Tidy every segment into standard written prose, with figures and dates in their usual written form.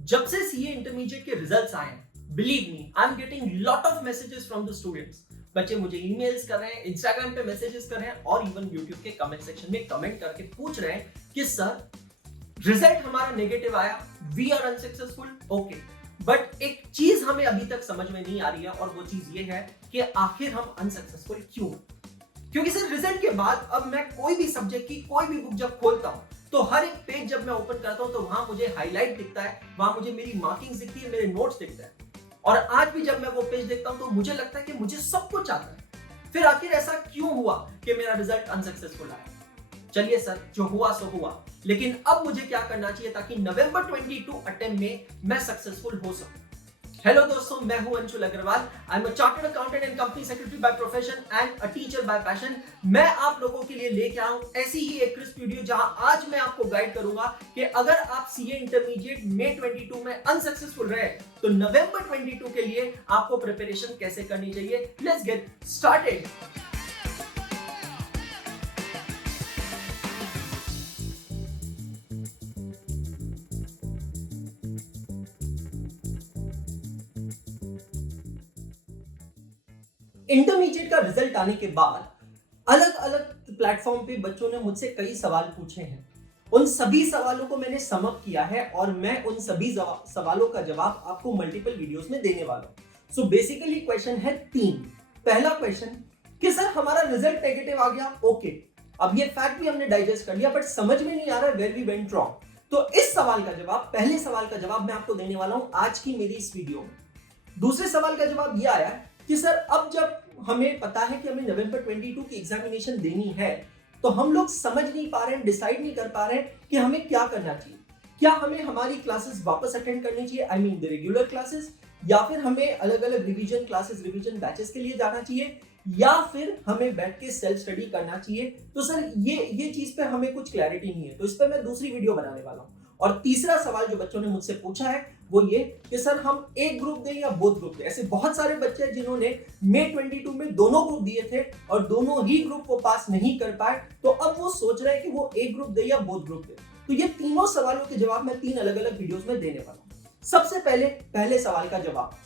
जब से CA intermediate के रिजल्ट्स आए हैं, believe me, I am getting lot of messages from the students. बच्चे मुझे ईमेल्स कर रहे हैं, इंस्टाग्राम पे मैसेजेस कर रहे हैं और इवन यूट्यूब के कमेंट सेक्शन में कमेंट करके पूछ रहे हैं कि सर रिजल्ट हमारा नेगेटिव आया, we are unsuccessful. Okay, but एक चीज हमें अभी तक समझ में नहीं आ रही है और वो चीज ये है कि आखिर हम अनसक्सेसफुल क्यों? क्योंकि सर रिजल्ट के बाद अब मैं कोई भी सब्जेक्ट की कोई भी बुक जब खोलता हूं तो हर एक पेज जब मैं ओपन करता हूं तो वहां मुझे हाईलाइट दिखता है, वहां मुझे मेरी मार्किंग्स दिखती है, मेरे नोट्स दिखते हैं। और आज भी जब मैं वो पेज देखता हूं तो मुझे लगता है कि मुझे सब कुछ आता है। फिर आखिर ऐसा क्यों हुआ कि मेरा रिजल्ट अनसक्सेसफुल आया? चलिए सर, जो हुआ सो हुआ, लेकिन अब मुझे क्या करना चाहिए ताकि नवंबर 22 अटेम्प्ट में मैं सक्सेसफुल हो सकूं? हेलो दोस्तों, मैं हूं Anshul Agarwal. I am a chartered accountant and company secretary by profession and a teacher by passion. मैं आप लोगों के लिए लेके आया हूं ऐसी ही एक क्रिस्प वीडियो जहां आज मैं आपको गाइड करूंगा कि अगर आप सीए इंटरमीडिएट मई 22 में अनसक्सेसफुल रहे तो नवंबर 22 के लिए आपको प्रिपरेशन कैसे करनी चाहिए। Let's get started. इंटरमीडिएट का रिजल्ट आने के बाद अलग अलग प्लेटफॉर्म पे बच्चों ने मुझसे कई सवाल पूछे हैं। उन सभी सवालों को मैंने सम अप किया है और मैं उन सभी सवालों का जवाब आपको मल्टीपल वीडियोस में देने वाला हूं। सो बेसिकली क्वेश्चन है 3। पहला क्वेश्चन कि सर हमारा रिजल्ट नेगेटिव आ गया, ओके, अब ये फैक्ट भी हमने डाइजेस्ट कर लिया, बट समझ में नहीं आ रहा वेयर वी वेंट रॉन्ग। तो इस सवाल का जवाब, पहले सवाल का जवाब मैं आपको देने वाला हूं आज की मेरी इस वीडियो में। दूसरे सवाल का जवाब यह आया कि सर अब जब हमें पता है कि हमें नवंबर 22 की एग्जामिनेशन देनी है तो हम लोग समझ नहीं पा रहे हैं, डिसाइड नहीं कर पा रहे हैं कि हमें क्या करना चाहिए। क्या हमें हमारी क्लासेस वापस अटेंड करनी चाहिए, I mean the regular classes, या फिर हमें अलग अलग रिवीजन क्लासेस, रिवीजन बैचेस के लिए जाना चाहिए, या फिर हमें बैठ के सेल्फ स्टडी करना चाहिए। तो सर ये चीज पे हमें कुछ क्लैरिटी नहीं है, तो इस पर मैं दूसरी वीडियो बनाने वाला हूं। और तीसरा सवाल जो बच्चों ने मुझसे पूछा है वो ये कि सर हम एक ग्रुप दें या बोथ ग्रुप दें। ऐसे बहुत सारे बच्चे हैं जिन्होंने मई 22 में दोनों ग्रुप दिए थे और दोनों ही ग्रुप को पास नहीं कर पाए, तो अब वो सोच रहे हैं कि वो एक ग्रुप दे या बोथ ग्रुप दे। तो ये तीनों सवालों के जवाब मैं 3 अलग अलग वीडियोस में देने वाला हूं। सबसे पहले पहले सवाल का जवाब,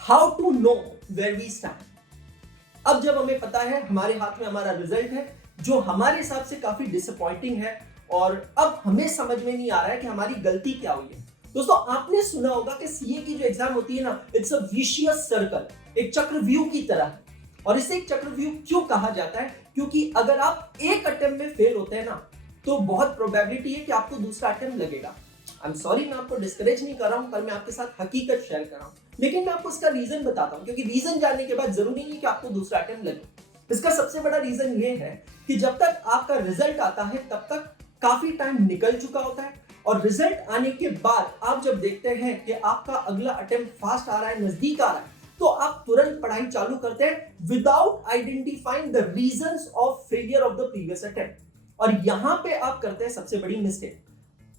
how to know where we stand. अब जब हमें पता है, हमारे हाथ में हमारा रिजल्ट है जो हमारे हिसाब से काफी डिसअपॉइंटिंग है और अब हमें समझ में नहीं आ रहा है कि हमारी गलती क्या हुई है। दोस्तों, आपने सुना होगा कि सीए की जो एग्जाम होती है ना, इट्स अ विशियस सर्कल, एक चक्रव्यूह की तरह है। और इसे एक चक्रव्यूह क्यों कहा जाता है? क्योंकि अगर आप एक अटेम्प्ट में फेल होते हैं ना तो बहुत प्रोबेबिलिटी है कि आपको दूसरा अटेम्प्ट लगेगा। आई एम सॉरी, मैं आपको डिस्करेज नहीं कर रहा हूं, पर मैं आपके साथ हकीकत शेयर कर रहा हूं। लेकिन मैं आपको इसका रीजन बताता हूं, क्योंकि रीजन जानने के बाद जरूरी नहीं कि आपको दूसरा अटेम्प्ट लगे। इसका सबसे बड़ा रीजन ये है कि जब तक आपका रिजल्ट आता है तब तक काफी टाइम निकल चुका होता है, और रिजल्ट आने के बाद आप जब देखते हैं कि आपका अगला अटेम्प्ट फास्ट आ रहा है, नजदीक आ रहा है, तो आप तुरंत पढ़ाई चालू करते हैं without identifying the reasons of failure of the previous attempt. और यहां पे आप करते हैं सबसे बड़ी मिस्टेक।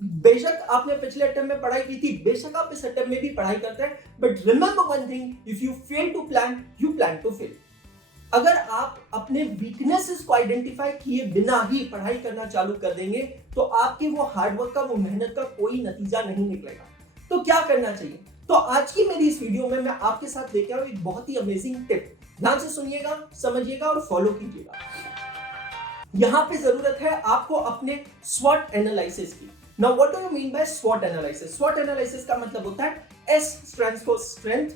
बेशक आपने पिछले अटेम्प्ट में पढ़ाई की थी, बेशक आप इस अटेम्प्ट में भी पढ़ाई करते हैं, but remember one thing, if you fail to plan, you plan to fail. अगर आप अपने वीकनेसेस को आइडेंटिफाई किए बिना ही पढ़ाई करना चालू कर देंगे तो आपके वो हार्डवर्क का, वो मेहनत का कोई नतीजा नहीं निकलेगा। तो क्या करना चाहिए? तो आज की मेरी इस वीडियो में मैं आपके साथ लेके आया हूं एक बहुत ही अमेजिंग टिप। ध्यान से सुनिएगा, समझिएगा और फॉलो कीजिएगा। यहां पे जरूरत है आपको अपने स्वॉट एनालिसिस की। Now what do you mean by स्वॉट एनालिसिस? स्वॉट एनालिसिस का मतलब होता है S stands for strength,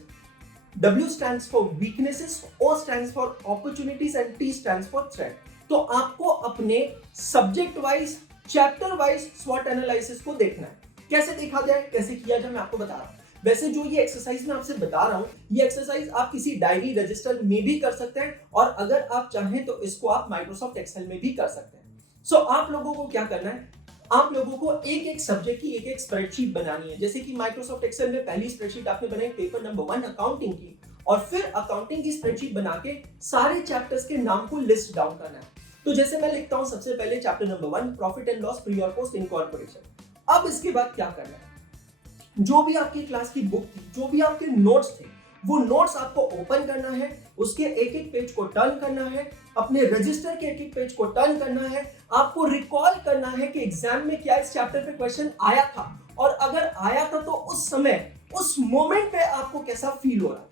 W stands for weaknesses, O stands for opportunities and T stands for threat। तो आपको अपने सब्जेक्ट वाइज, चैप्टर वाइज स्वॉट एनालिसिस को देखना है। कैसे देखा जाए, कैसे किया जाए, मैं आपको बता रहा हूं। वैसे जो ये एक्सरसाइज मैं आपसे बता रहा हूं, ये एक्सरसाइज आप किसी डायरी, रजिस्टर में भी कर सकते हैं, और अगर आप चाहें तो इसको आप माइक्रोसॉफ्ट एक्सेल में भी कर सकते हैं। सो आप लोगों को क्या करना है, आप लोगों को एक एक सब्जेक्ट की एक एक स्प्रेडशीट बनानी है। जैसे कि माइक्रोसॉफ्ट एक्सेल में पहली स्प्रेडशीट आपने बनाई पेपर नंबर 1 अकाउंटिंग की, और फिर अकाउंटिंग की स्प्रेडशीट बना के सारे चैप्टर्स के नाम को लिस्ट डाउन करना है। तो जैसे मैं लिखता हूं सबसे पहले chapter number 1 profit and loss pre और पोस्ट इनकॉर्पोरेशन। अब इसके बाद क्या करना है, जो भी आपकी क्लास की बुक थी, जो भी आपके नोट्स थे, वो नोट्स आपको ओपन करना है, उसके एक एक पेज को टर्न करना है, अपने रजिस्टर के एक एक पेज को टर्न करना है, आपको रिकॉल करना है कि एग्जाम में क्या इस चैप्टर पे क्वेश्चन आया था, और अगर आया था तो उस समय उस मोमेंट पे आपको कैसा फील हो रहा,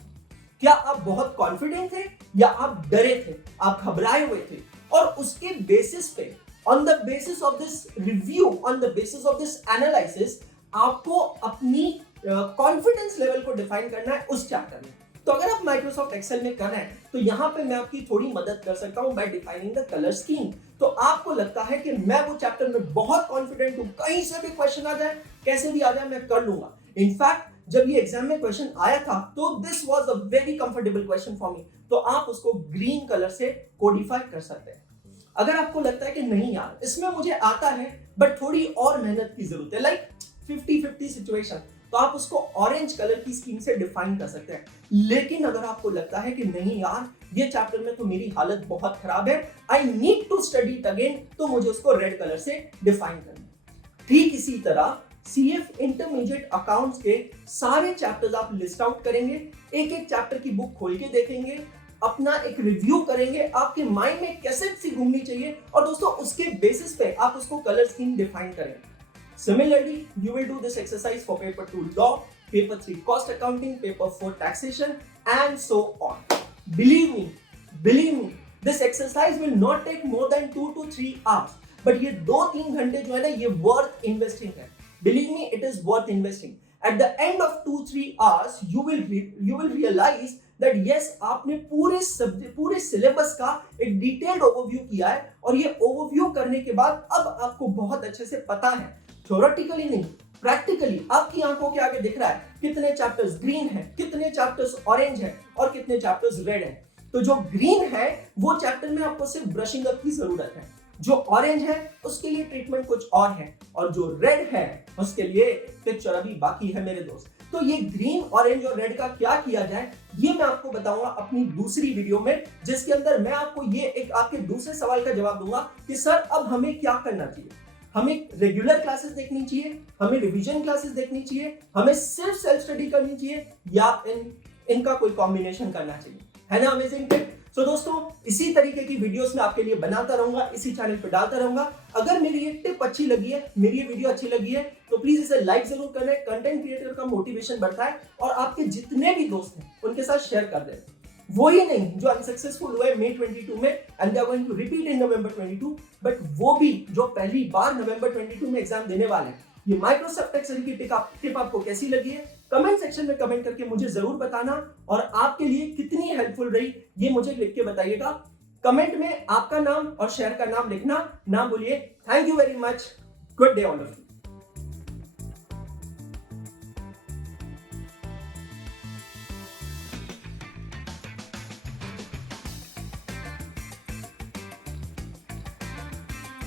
क्या आप बहुत कॉन्फिडेंट थे या आप डरे थे, आप घबराए हुए थे, और उसके बेसिस पे, on the basis of this review, on the basis of this analysis, आपको अपनी कॉन्फिडेंस लेवल को डिफाइन करना है उस चैप्टर में। तो अगर आप माइक्रोसॉफ्ट एक्सेल में कर रहे हैं तो यहाँ पे मैं आपकी थोड़ी मदद कर सकता हूँ bye defining the colour scheme. तो आपको लगता है कि मैं वो चैप्टर में बहुत कॉन्फिडेंट हूँ, कहीं से भी क्वेश्चन आ जाए, कैसे भी आ जाए, मैं कर लूंगा। इनफैक्ट जब ये एग्जाम में क्वेश्चन आया था तो this was a very comfortable question for me, तो आप उसको ग्रीन कलर से कोडिफाई कर सकते हैं। अगर आपको लगता है कि नहीं यार इसमें मुझे आता है बट थोड़ी और मेहनत की जरूरत है, लाइक 50-50 सिचुएशन, तो आप उसको ऑरेंज कलर की स्कीम से डिफाइन कर सकते हैं। लेकिन अगर आपको लगता है कि नहीं यार ये चैप्टर में तो मेरी हालत बहुत खराब है, I need to study it again, तो मुझे उसको रेड कलर से डिफाइन करना है। ठीक इसी तरह सीएफ इंटरमीडिएट अकाउंट्स के सारे चैप्टर्स आप लिस्ट आउट करेंगे, एक एक चैप्टर की बुक खोल के देखेंगे, अपना एक रिव्यू करेंगे, आपके माइंड में कैसे सी घूमनी चाहिए, और दोस्तों उसके बेसिस पे आप उसको कलर स्कीम डिफाइन करेंगे। Similarly, you will do this exercise for paper 2 law, paper 3 cost accounting, paper 4 taxation, and so on. Believe me, this exercise will not take more than 2 to 3 hours. But ये 2-3 घंटे जो है ना, ये worth investing है. Believe me, it is worth investing. At the end of 2-3 hours, you will realize that yes, आपने पूरे syllabus का एक डिटेल्ड ओवरव्यू किया है, और ये ओवरव्यू करने के बाद अब आपको बहुत अच्छे से पता है, थ्योरेटिकली नहीं, प्रैक्टिकली आपकी आंखों के आगे दिख रहा है कितने चैप्टर्स ग्रीन हैं, कितने चैप्टर्स ऑरेंज हैं, और कितने चैप्टर्स रेड हैं। तो जो ग्रीन है वो चैप्टर में आपको सिर्फ ब्रशिंग अप की जरूरत है, जो ऑरेंज है उसके लिए ट्रीटमेंट कुछ और है, और जो रेड है उसके लिए पिक्चर अभी बाकी है मेरे दोस्त। तो ये ग्रीन, ऑरेंज और रेड का क्या किया जाए ये मैं आपको बताऊंगा अपनी दूसरी वीडियो में, जिसके अंदर मैं आपको ये एक आपके दूसरे सवाल का जवाब दूंगा कि सर अब हमें क्या करना चाहिए, हमें रेगुलर क्लासेस देखनी चाहिए, हमें रिवीजन क्लासेस देखनी चाहिए, हमें सिर्फ सेल्फ स्टडी करनी चाहिए, या इनका कोई कॉम्बिनेशन करना चाहिए, है ना अमेजिंग टिप। सो दोस्तों इसी तरीके की वीडियोस मैं आपके लिए बनाता रहूंगा, इसी चैनल पे डालता रहूंगा। अगर मेरी ये टिप अच्छी लगी है, मेरी ये वीडियो अच्छी लगी है, तो प्लीज इसे लाइक जरूर करना है, कंटेंट क्रिएटर का मोटिवेशन बढ़ता है, और आपके जितने भी दोस्त हैं उनके साथ शेयर कर दें। वो ही नहीं जो अनसक्सेसफुल हुए मई 22 में and they are going to repeat in November 22, but वो भी जो पहली बार नवंबर 22 में एग्जाम देने वाले हैं। ये माइक्रोसॉफ्ट एक्सेल की टिप आपको कैसी लगी है कमेंट सेक्शन में कमेंट करके मुझे जरूर बताना, और आपके लिए कितनी हेल्पफुल रही ये मुझे लिख के बताइएगा। कमेंट में आपका नाम और शहर का नाम लिखना ना भूलिए। Thank you very much, good day all of you.